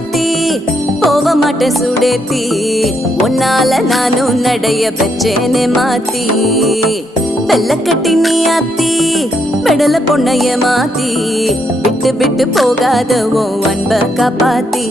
மாத்தி போக மாட்டேன் சுடேத்தி உன்னால நானும் நடைய பெற்றேனே மாத்தி வெள்ள கட்டி நீ ஆத்தி பெடல பொண்ணைய மாத்தி விட்டு விட்டு போகாத உன் அன்ப காப்பாத்தி